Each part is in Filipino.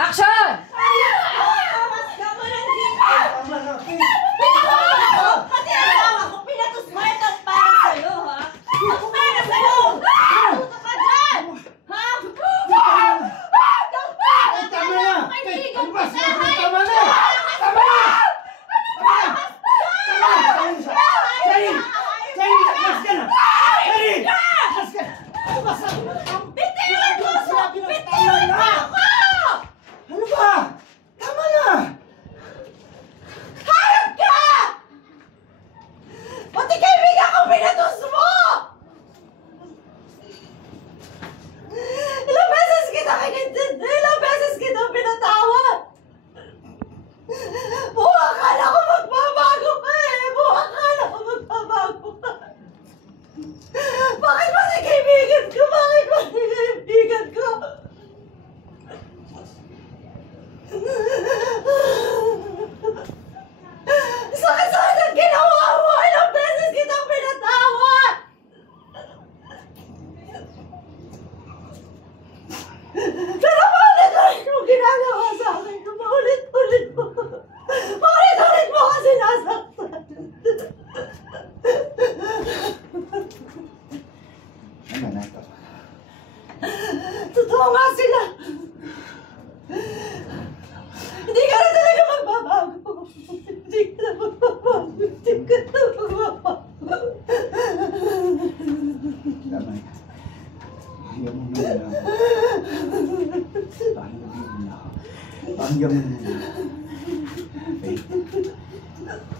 Action! Mas gamo lang dito! Pinakawa ko! Pati asawa ko, pinatos mo ito para sa'yo, ha? Para sa'yo! Tuto ka dyan! Ha? Ay, tama na! Kaibigan Tama kita! na! Tama na! Tama na! Sherry! Sherry! Mas ka na! Sherry! Mas ka na! Mas ka na! Bitiwan mo! Sinabi na tama Bitiwan mo na! ako! Ano ba? Tama na! Harap ka! Pati kaibigan ko pinatos mo! Ilang beses kita kinintindi, ilang beses kita pinatawad. Buong akala ko magbabago ka eh. Buong akala ko magbabago ka. Bakit ba si kaibigan ko? Bakit ba si kaibigan ko? Sakit-sakit ang ginawa mo! Ilang beses kitang pinatawad! Pero paulit-ulit mo ginagawa sa akin. Paulit-ulit mo. Paulit-ulit mo ako sinasaktan. Ano na ito? Totoo nga sila. Hindi ka na talaga magbabago. Hindi ka na magbabago. Hindi ka na magbabago. Tama na. Ayaw mo muna ako. Ayaw mo muna ako. Ayaw mo muna ako. Faith.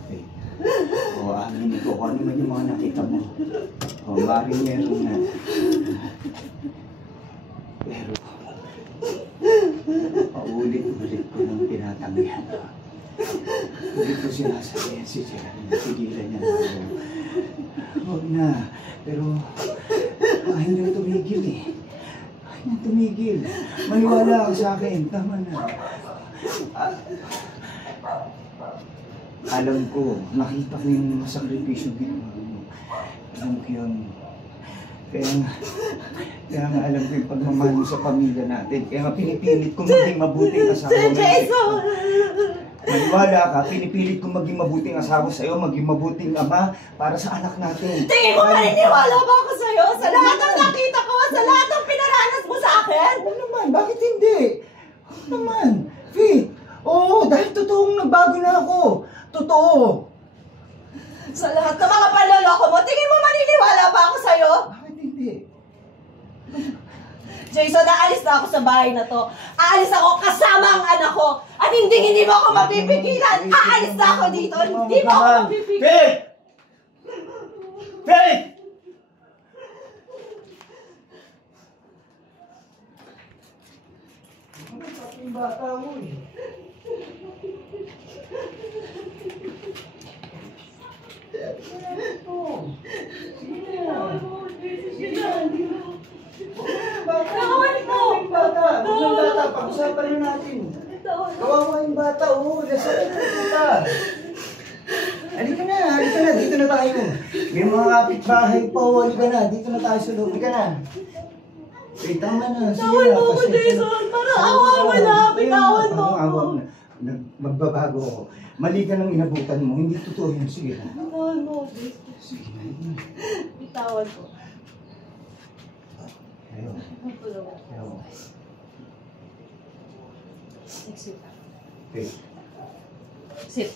Faith. O, amin ko kung ano man yung mga nakita mo. O, maaaring meron na. Pero, paulit-ulit ko nang tinatanggihan to. Hindi ko sinasabihan si Jerry na tigilan niya na ako. Huwag na. Pero, ayaw na tumigil eh. Ayaw na tumigil. Maniwala ka sa akin. Tama na. Alam ko, nakita ko yung sakripisyo ginawa mo. Alam ko yun. Kaya nga alam ko yung pagmamahal mo sa pamilya natin. Kaya nga pinipilit ko maging mabuting asawa. Jason! Maniwala ka, pinipilit ko maging mabuting asawa sa'yo, maging mabuting ama para sa anak natin. Tingin mo maniniwala ba ako sa'yo? Sa lahat ng nakita ko, sa lahat ng pinaranas mo sa akin? Ano naman? Bakit hindi? Ano naman? Faith, oo, dahil totoong nagbago na ako. Totoo. Sa lahat ng mga panloloko mo, tingin mo maniniwala ba ako sa'yo? Bakit hindi? Jason, aalis na ako sa bahay na to. Aalis ako kasama ang anak ko. At hindi mo ako mapipigilan. Aalis na ako dito. Hindi mo ako mapipigilan. Faith! Faith! Ano sa ating bata mo eh? Pag-usapan rin natin. Kawawa yung bata, oo. Nasakit na kita. Halika na. Dito na tayo. May mga kapitbahay pa, halika na. Dito na tayo sa loob. Halika na. Eh, tama na. Bitawan mo ako, Jason. Para awa mo na. Bitawan mo ako. Magbabago ako. Mali ka lang inabutan mo. Hindi totoo yun. Sige na. Bitawan mo, Jason. Sige na. Bitawan ko. Ayaw. Ayaw. Sit. Okay. Sit.